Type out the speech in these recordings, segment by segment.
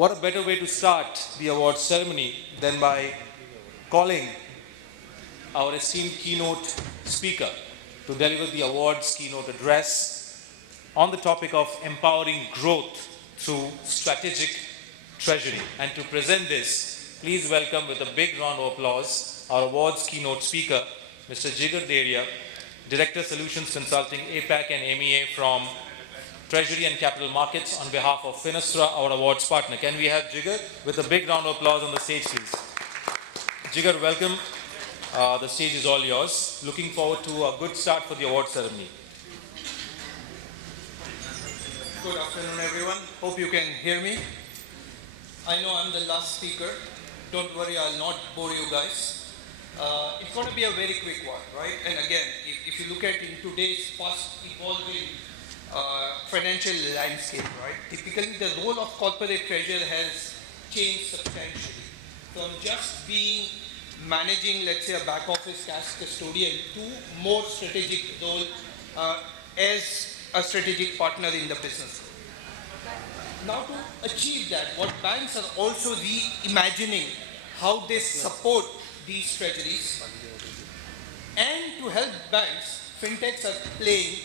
What a better way to start the awards ceremony than by calling our esteemed keynote speaker to deliver the awards keynote address on the topic of empowering growth through strategic treasury. And to present this, please welcome with a big round of applause our awards keynote speaker, Mr. Jigar Dedhia, Director Solutions Consulting APAC and MEA from Treasury and Capital Markets on behalf of Finastra, our awards partner. Can we have Jigar with a big round of applause on the stage, please? Jigar, welcome. The stage is all yours. Looking forward to a good start for the award ceremony. Good afternoon, everyone. Hope you can hear me. I know I'm the last speaker. Don't worry, I'll not bore you guys. It's going to be a very quick one, right? And again, if you look at in today's fast evolving financial landscape, right? Typically, the role of corporate treasurer has changed substantially from just being managing, let's say, a back office cash custodian to more strategic role as a strategic partner in the business. Now, to achieve that, what banks are also reimagining how they support these treasuries, and to help banks, fintechs are playing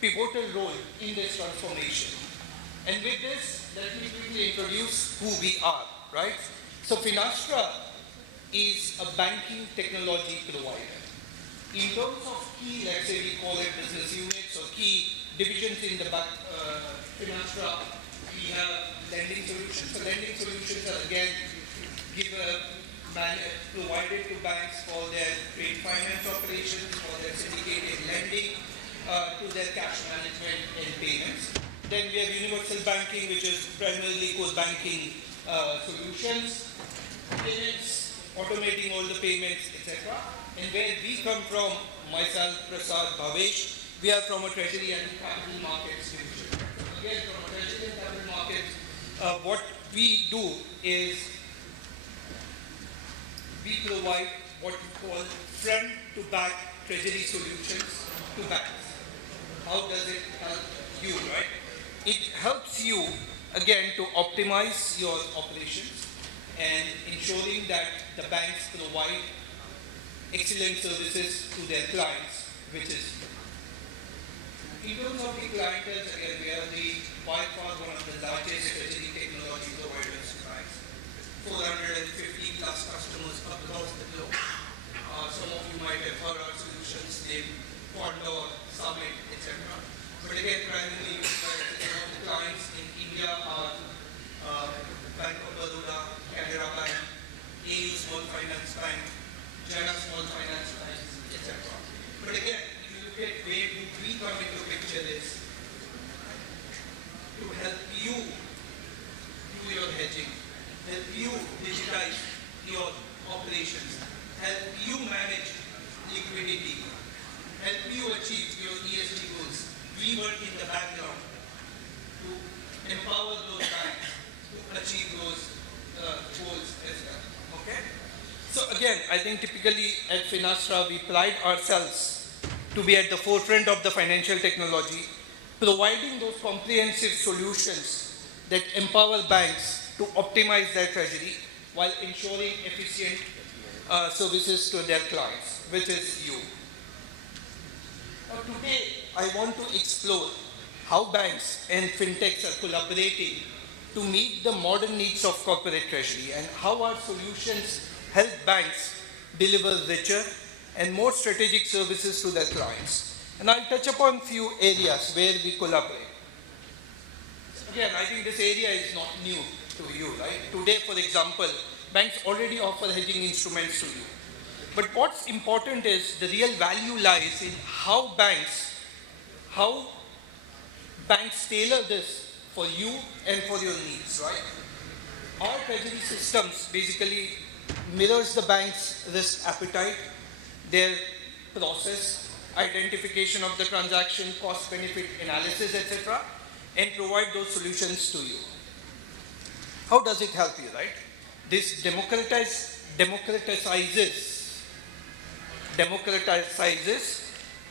pivotal role in this transformation. And with this, let me quickly introduce who we are, right? So Finastra is a banking technology provider. In terms of key, let's say we call it business units or key divisions in the Finastra, we have lending solutions. So lending solutions are again provided to banks for their trade finance operations, for their syndicated lending, to their cash management and payments. Then we have universal banking, which is primarily core banking solutions, payments, automating all the payments, etc. And where we come from, myself, Prasad, Bhavesh, we are from a treasury and capital markets division. Again, from a treasury and capital markets, what we do is we provide what we call front-to-back treasury solutions to banks. How does it help you, right? It helps you, again, to optimize your operations and ensuring that the banks provide excellent services to their clients, which is in terms of the clientele, again, we are by far one of the largest treasury technology providers to banks. 450 plus customers across the globe. Some of you might have heard our solutions named Condor, Summit, etc. But again, primarily, some of the clients in India are Bank of Baroda, Canara Bank, AU Small Finance Bank, Jana Small Finance Bank, etc. But again, if you look at where we come into picture is to help you do your hedging, help you digitize your operations, help you manage liquidity, help you achieve your ESG goals. We work in the background to empower those banks to achieve those goals as well. Okay? So again, I think typically at Finastra, we pride ourselves to be at the forefront of the financial technology, providing those comprehensive solutions that empower banks to optimize their treasury while ensuring efficient services to their clients, which is you. Now today, I want to explore how banks and fintechs are collaborating to meet the modern needs of corporate treasury and how our solutions help banks deliver richer and more strategic services to their clients. And I'll touch upon a few areas where we collaborate. Again, I think this area is not new to you, right? Today, for example, banks already offer hedging instruments to you. But what's important is the real value lies in how banks tailor this for you and for your needs, right? Our treasury systems basically mirrors the bank's risk appetite, their process, identification of the transaction, cost-benefit analysis, etc., and provide those solutions to you. How does it help you, right? This democratizes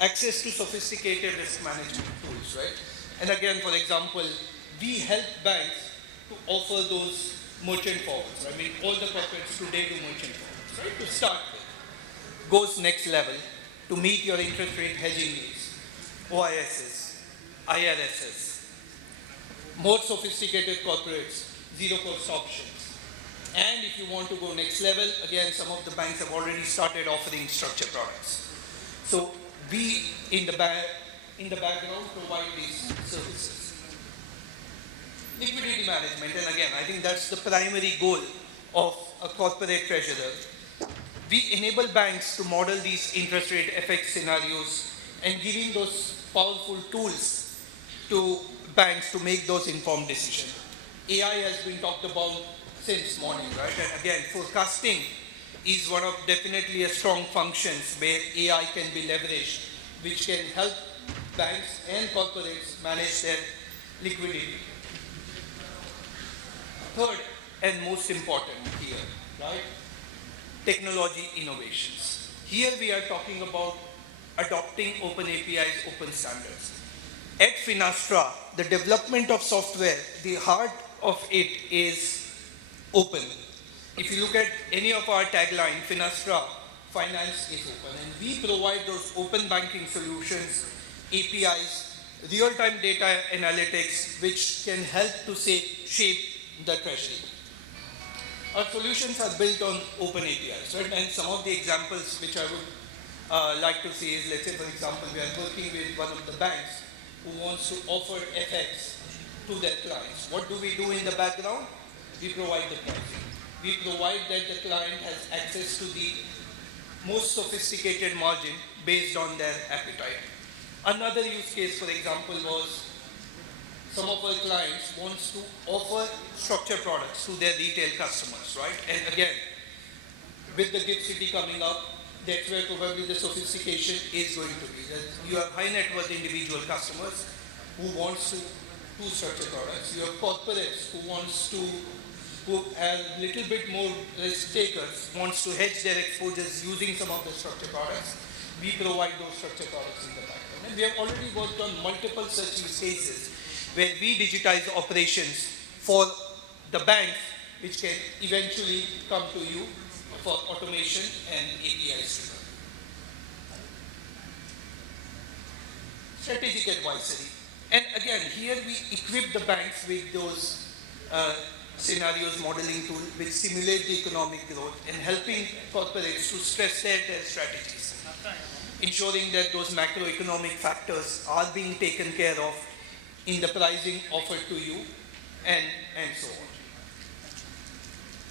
access to sophisticated risk management tools, right? And again, for example, we help banks to offer those merchant forwards. I mean, all the corporates today do merchant forwards, right? To start with, goes next level to meet your interest rate hedging needs, OISs, IRSs, more sophisticated corporates, zero cost options. And if you want to go next level, again, some of the banks have already started offering structured products. So we in the background provide these services. Liquidity management, and again, I think that's the primary goal of a corporate treasurer. We enable banks to model these interest rate FX scenarios and giving those powerful tools to banks to make those informed decisions. AI has been talked about since morning, right? And again, forecasting is one of definitely a strong functions where AI can be leveraged, which can help banks and corporates manage their liquidity. Third and most important here, right? Technology innovations. Here we are talking about adopting open APIs, open standards. At Finastra, the development of software, the heart of it is open. If you look at any of our tagline, Finastra, finance is open. And we provide those open banking solutions, APIs, real-time data analytics, which can help to shape the treasury. Our solutions are built on open APIs, right? And some of the examples which I would like to see is, let's say, for example, we are working with one of the banks who wants to offer FX to their clients. What do we do in the background? We provide the pricing. We provide that the client has access to the most sophisticated margin based on their appetite. Another use case, for example, was some of our clients wants to offer structured products to their retail customers, right? And again, with the 𝐓𝐫𝐞𝐚 coming up, that's where probably the sophistication is going to be. You have high net worth individual customers who wants to do structured products. You have corporates who have a little bit more risk takers, wants to hedge their exposures using some of the structured products. We provide those structured products in the background. And we have already worked on multiple such use cases where we digitize operations for the banks, which can eventually come to you for automation and APIs. Strategic advisory. And again, here we equip the banks with those scenarios modeling tool which simulate the economic growth and helping corporates to stress their strategies, ensuring that those macroeconomic factors are being taken care of in the pricing offered to you, and so on.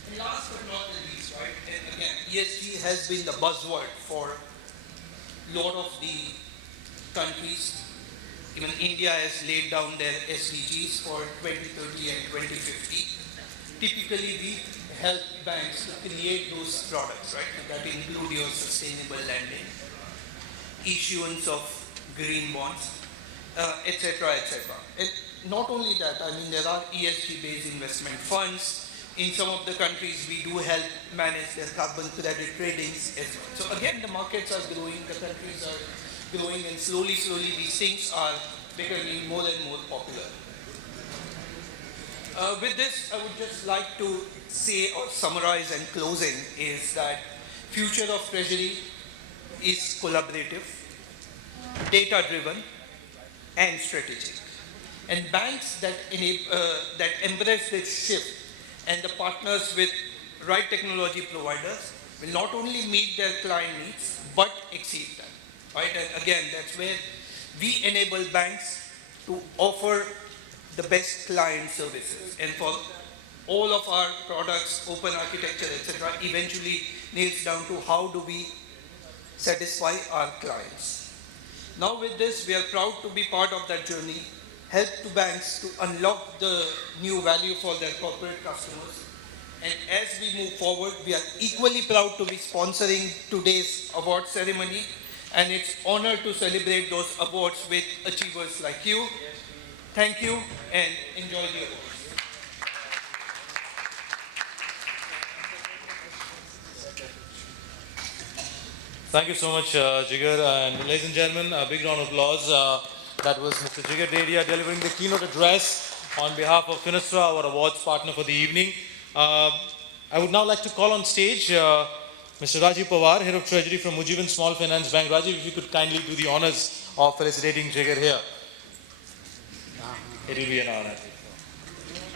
And last but not the least, right, and again, ESG has been the buzzword for a lot of the countries. Even India has laid down their SDGs for 2030 and 2050. Typically, we help banks to create those products, right, that include your sustainable lending, issuance of green bonds, etc., etc. And not only that, I mean, there are ESG-based investment funds. In some of the countries, we do help manage their carbon credit tradings as well. So again, the markets are growing, the countries are growing, and slowly, these things are becoming more and more popular. With this, I would just like to say or summarize and closing is that future of Treasury is collaborative, data-driven, and strategic. And banks that embrace this shift and the partners with right technology providers will not only meet their client needs, but exceed them, right? And again, that's where we enable banks to offer the best client services. And for all of our products, open architecture, etc., eventually nails down to how do we satisfy our clients. Now with this, we are proud to be part of that journey, help to banks to unlock the new value for their corporate customers. And as we move forward, we are equally proud to be sponsoring today's award ceremony. And it's an honor to celebrate those awards with achievers like you. Thank you and enjoy the awards. Thank you so much, Jigar. And ladies and gentlemen, a big round of applause. That was Mr. Jigar Dedhia delivering the keynote address on behalf of Finastra, our awards partner for the evening. I would now like to call on stage Mr. Rajiv Pawar, Head of Treasury from Ujjivan Small Finance Bank. Rajiv, if you could kindly do the honors of felicitating Jigar here. It will be an honor.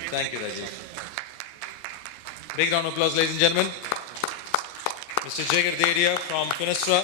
Thank you, Rajiv. Big round of applause, ladies and gentlemen. Mr. Jigar Dedhia from Finastra.